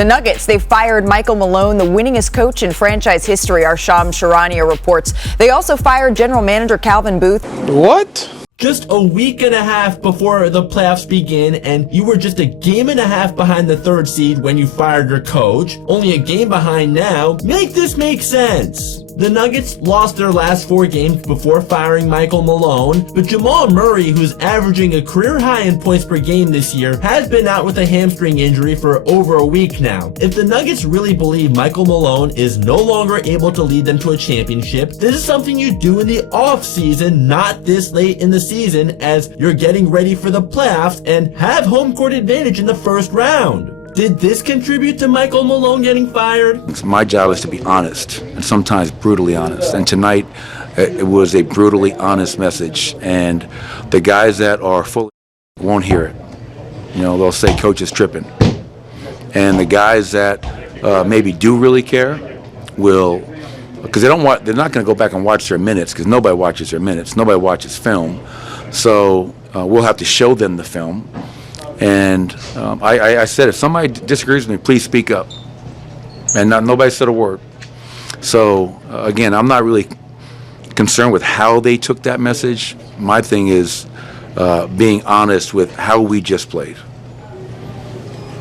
The Nuggets, they fired Michael Malone, the winningest coach in franchise history, our Shams Charania reports. They also fired general manager Calvin Booth. What? Just a week and a half before the playoffs begin, and you were just a game and a half behind the third seed when you fired your coach. Only a game behind now. Make this make sense. The Nuggets lost their last 4 games before firing Michael Malone, but Jamal Murray, who's averaging a career high in points per game this year, has been out with a hamstring injury for over a week now. If the Nuggets really believe Michael Malone is no longer able to lead them to a championship, this is something you do in the off season, not this late in the season as you're getting ready for the playoffs and have home court advantage in the first round. Did this contribute to Michael Malone getting fired? My job is to be honest, and sometimes brutally honest. And tonight, it was a brutally honest message. And the guys that are fully won't hear it. You know, they'll say coach is tripping. And the guys that maybe do really care will, because they're not going to go back and watch their minutes, because nobody watches their minutes. Nobody watches film. So we'll have to show them the film. And I said, if somebody disagrees with me, please speak up. And nobody said a word. So, again, I'm not really concerned with how they took that message. My thing is being honest with how we just played.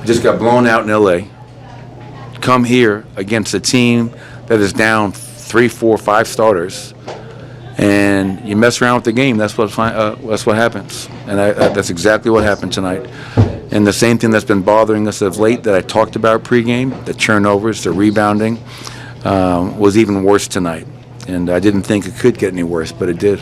Just got blown out in L.A. Come here against a team that is down 3, 4, 5 starters. And you mess around with the game, that's what happens. And that's exactly what happened tonight. And the same thing that's been bothering us of late that I talked about pregame, the turnovers, the rebounding, was even worse tonight. And I didn't think it could get any worse, but it did.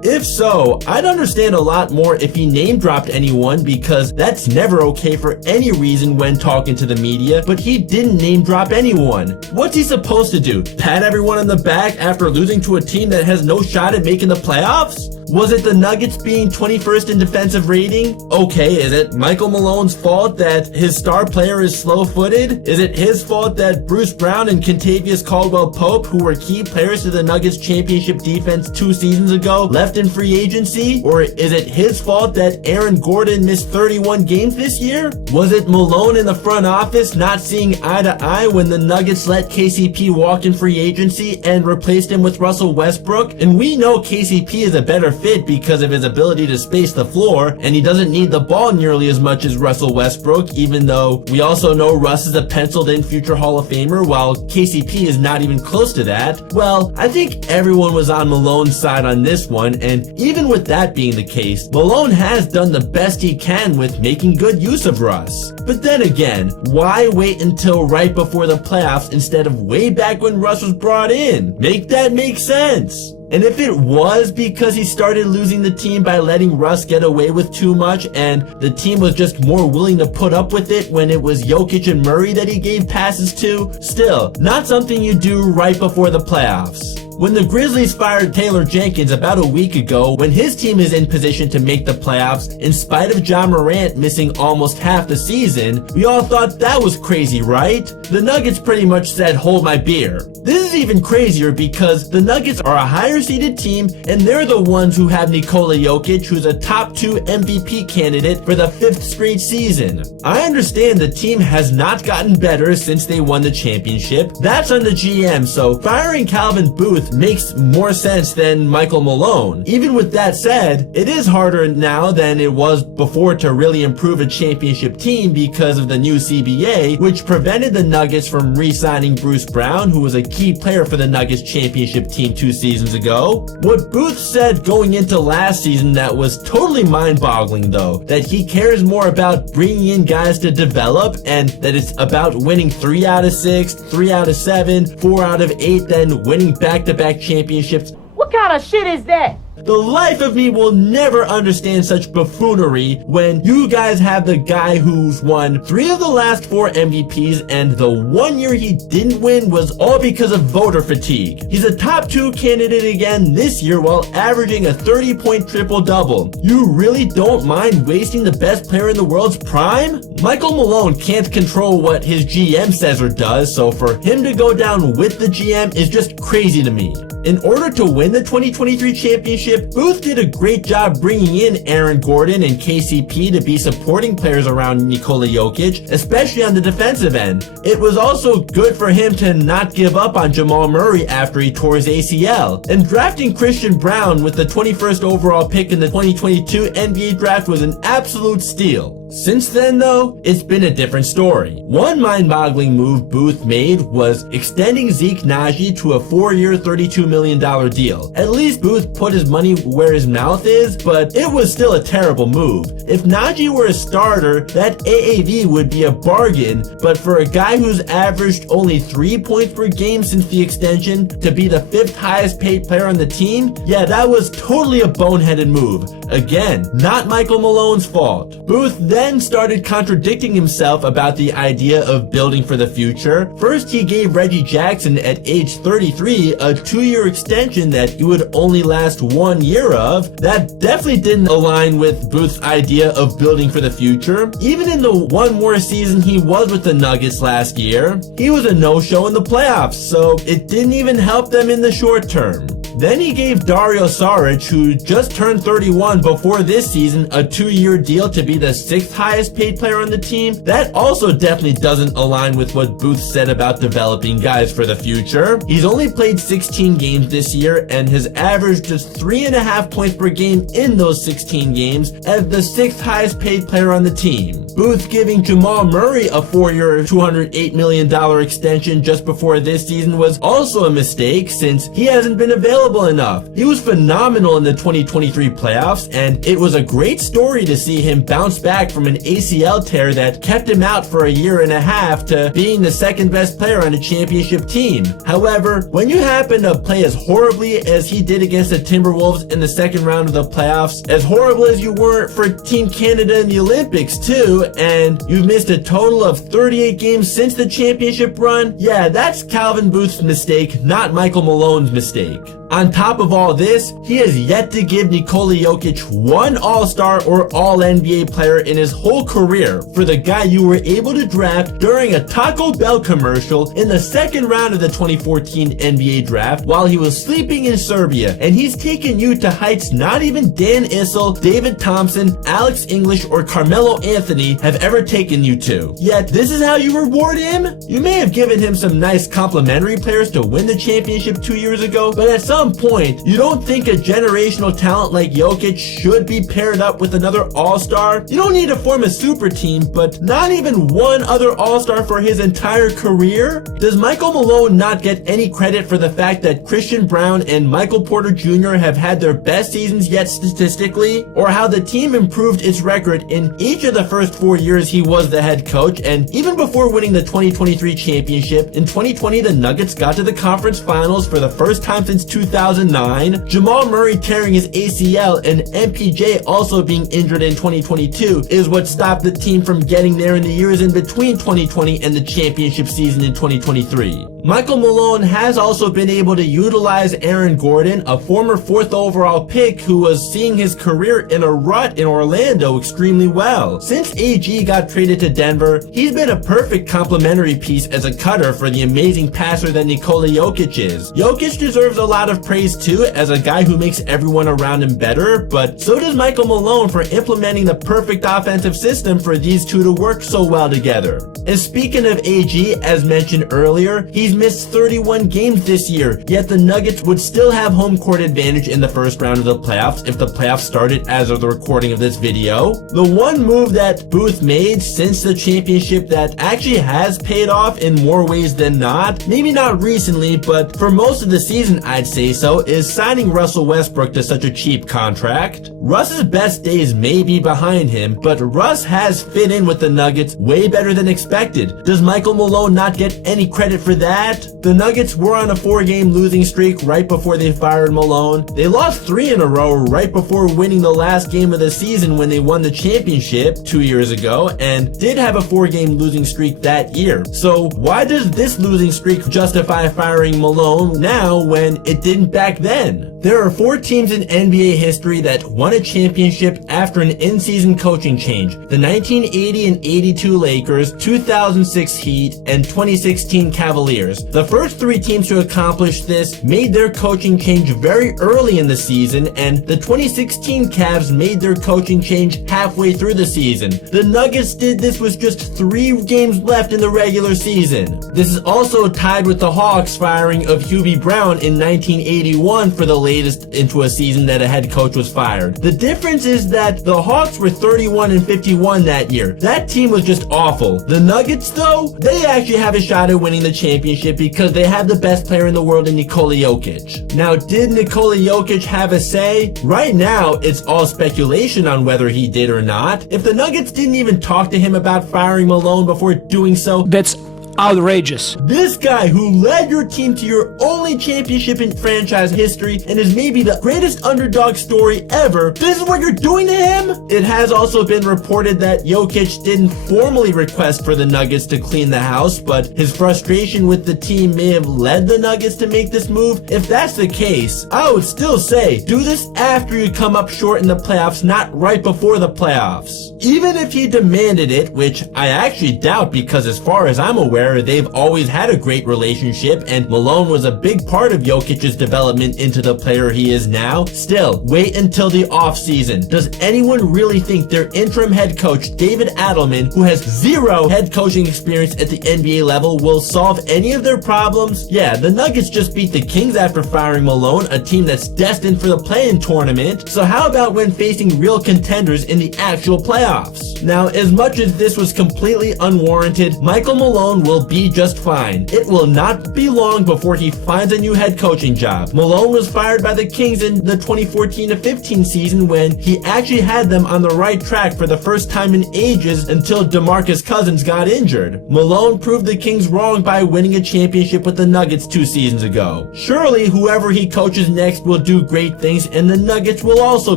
If so, I'd understand a lot more if he name-dropped anyone, because that's never okay for any reason when talking to the media, but he didn't name-drop anyone. What's he supposed to do? Pat everyone on the back after losing to a team that has no shot at making the playoffs? Was it the Nuggets being 21st in defensive rating? Okay, is it Michael Malone's fault that his star player is slow-footed? Is it his fault that Bruce Braun and Kentavious Caldwell-Pope, who were key players to the Nuggets championship defense 2 seasons ago, left in free agency? Or is it his fault that Aaron Gordon missed 31 games this year? Was it Malone in the front office not seeing eye to eye when the Nuggets let KCP walk in free agency and replaced him with Russell Westbrook? And we know KCP is a better fit because of his ability to space the floor, and he doesn't need the ball nearly as much as Russell Westbrook, even though we also know Russ is a penciled-in future Hall of Famer, while KCP is not even close to that. Well, I think everyone was on Malone's side on this one, and even with that being the case, Malone has done the best he can with making good use of Russ. But then again, why wait until right before the playoffs instead of way back when Russ was brought in? Make that make sense. And if it was because he started losing the team by letting Russ get away with too much and the team was just more willing to put up with it when it was Jokic and Murray that he gave passes to, still, not something you do right before the playoffs. When the Grizzlies fired Taylor Jenkins about a week ago, when his team is in position to make the playoffs, in spite of Ja Morant missing almost half the season, we all thought that was crazy, right? The Nuggets pretty much said, hold my beer. This is even crazier because the Nuggets are a higher seeded team and they're the ones who have Nikola Jokic, who's a top 2 MVP candidate for the 5th straight season. I understand the team has not gotten better since they won the championship. That's on the GM, so firing Calvin Booth makes more sense than Michael Malone. Even with that said, it is harder now than it was before to really improve a championship team because of the new CBA, which prevented the Nuggets from re-signing Bruce Brown, who was a key player for the Nuggets championship team 2 seasons ago. What Booth said going into last season that was totally mind-boggling though, that he cares more about bringing in guys to develop and that it's about winning 3 out of 6, 3 out of 7, 4 out of 8 than winning back-to-back championships. What kind of shit is that? The life of me will never understand such buffoonery when you guys have the guy who's won 3 of the last 4 MVPs and the 1 year he didn't win was all because of voter fatigue. He's a top 2 candidate again this year while averaging a 30-point triple-double. You really don't mind wasting the best player in the world's prime? Michael Malone can't control what his GM says or does, so for him to go down with the GM is just crazy to me. In order to win the 2023 championship, championship, Booth did a great job bringing in Aaron Gordon and KCP to be supporting players around Nikola Jokic, especially on the defensive end. It was also good for him to not give up on Jamal Murray after he tore his ACL. And drafting Christian Braun with the 21st overall pick in the 2022 NBA draft was an absolute steal. Since then, though, it's been a different story. One mind-boggling move Booth made was extending Zeke Nnaji to a 4-year, $32 million deal. At least Booth put his money where his mouth is, but it was still a terrible move. If Nnaji were a starter, that AAV would be a bargain, but for a guy who's averaged only 3 points per game since the extension to be the 5th highest paid player on the team, yeah, that was totally a boneheaded move. Again, not Michael Malone's fault. Booth then started contradicting himself about the idea of building for the future. First, he gave Reggie Jackson at age 33 a 2-year extension that he would only last 1 year of. That definitely didn't align with Booth's idea of building for the future. Even in the one more season he was with the Nuggets last year, he was a no-show in the playoffs, so it didn't even help them in the short term. Then he gave Dario Saric, who just turned 31 before this season, a 2-year deal to be the 6th highest paid player on the team. That also definitely doesn't align with what Booth said about developing guys for the future. He's only played 16 games this year and has averaged just 3.5 points per game in those 16 games as the 6th highest paid player on the team. Booth giving Jamal Murray a 4-year, $208 million extension just before this season was also a mistake since he hasn't been available enough. He was phenomenal in the 2023 playoffs, and it was a great story to see him bounce back from an ACL tear that kept him out for a year and a half to being the 2nd best player on a championship team. However, when you happen to play as horribly as he did against the Timberwolves in the 2nd round of the playoffs, as horrible as you were for Team Canada in the Olympics too, and you've missed a total of 38 games since the championship run, yeah, that's Calvin Booth's mistake, not Michael Malone's mistake. On top of all this, he has yet to give Nikola Jokic one All-Star or All-NBA player in his whole career for the guy you were able to draft during a Taco Bell commercial in the 2nd round of the 2014 NBA draft while he was sleeping in Serbia, and he's taken you to heights not even Dan Issel, David Thompson, Alex English, or Carmelo Anthony have ever taken you to. Yet this is how you reward him? You may have given him some nice complimentary players to win the championship 2 years ago, but at some point, you don't think a generational talent like Jokic should be paired up with another All-Star? You don't need to form a super team, but not even one other All-Star for his entire career? Does Michael Malone not get any credit for the fact that Christian Braun and Michael Porter Jr. have had their best seasons yet statistically? Or how the team improved its record in each of the first 4 years he was the head coach, and even before winning the 2023 championship, in 2020 the Nuggets got to the conference finals for the first time since 2009, Jamal Murray tearing his ACL and MPJ also being injured in 2022 is what stopped the team from getting there in the years in between 2020 and the championship season in 2023. Michael Malone has also been able to utilize Aaron Gordon, a former 4th overall pick who was seeing his career in a rut in Orlando, extremely well. Since AG got traded to Denver, he's been a perfect complementary piece as a cutter for the amazing passer that Nikola Jokic is. Jokic deserves a lot of praise too as a guy who makes everyone around him better, but so does Michael Malone for implementing the perfect offensive system for these two to work so well together. And speaking of AG, as mentioned earlier, he's missed 31 games this year, yet the Nuggets would still have home court advantage in the first round of the playoffs if the playoffs started as of the recording of this video. The one move that Booth made since the championship that actually has paid off in more ways than not, maybe not recently, but for most of the season I'd say so, is signing Russell Westbrook to such a cheap contract. Russ's best days may be behind him, but Russ has fit in with the Nuggets way better than expected. Does Michael Malone not get any credit for that? The Nuggets were on a 4-game losing streak right before they fired Malone. They lost 3 in a row right before winning the last game of the season when they won the championship 2 years ago, and did have a 4-game losing streak that year. So why does this losing streak justify firing Malone now when it didn't didn't back then. There are 4 teams in NBA history that won a championship after an in-season coaching change: the 1980 and 82 Lakers, 2006 Heat, and 2016 Cavaliers. The first 3 teams to accomplish this made their coaching change very early in the season, and the 2016 Cavs made their coaching change halfway through the season. The Nuggets did this with just 3 games left in the regular season. This is also tied with the Hawks firing of Hubie Brown in 1981 for the latest into a season that a head coach was fired. The difference is that the Hawks were 31 and 51 that year. That team was just awful. The Nuggets, though, they actually have a shot at winning the championship because they have the best player in the world in Nikola Jokic. Now, did Nikola Jokic have a say? Right now, it's all speculation on whether he did or not. If the Nuggets didn't even talk to him about firing Malone before doing so, that's outrageous. This guy who led your team to your only championship in franchise history and is maybe the greatest underdog story ever, this is what you're doing to him? It has also been reported that Jokic didn't formally request for the Nuggets to clean the house, but his frustration with the team may have led the Nuggets to make this move. If that's the case, I would still say do this after you come up short in the playoffs, not right before the playoffs. Even if he demanded it, which I actually doubt because as far as I'm aware, they've always had a great relationship and Malone was a big part of Jokic's development into the player he is now. Still, wait until the offseason. Does anyone really think their interim head coach, David Adelman, who has 0 head coaching experience at the NBA level, will solve any of their problems? Yeah, the Nuggets just beat the Kings after firing Malone, a team that's destined for the play-in tournament. So how about when facing real contenders in the actual playoffs? Now, as much as this was completely unwarranted, Michael Malone will be just fine. It will not be long before he finds a new head coaching job. Malone was fired by the Kings in the 2014-15 season when he actually had them on the right track for the first time in ages until DeMarcus Cousins got injured. Malone proved the Kings wrong by winning a championship with the Nuggets 2 seasons ago. Surely whoever he coaches next will do great things and the Nuggets will also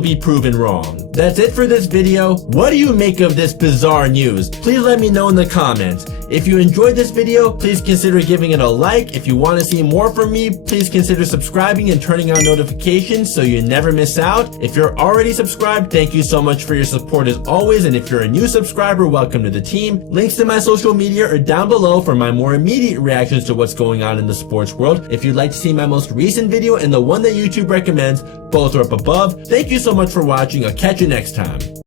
be proven wrong. That's it for this video. What do you make of this bizarre news? Please let me know in the comments. If you enjoyed this video, please consider giving it a like. If you want to see more from me, please consider subscribing and turning on notifications so you never miss out. If you're already subscribed, thank you so much for your support as always. And if you're a new subscriber, welcome to the team. Links to my social media are down below for my more immediate reactions to what's going on in the sports world. If you'd like to see my most recent video and the one that YouTube recommends, both are up above. Thank you so much for watching. I'll catch you next time.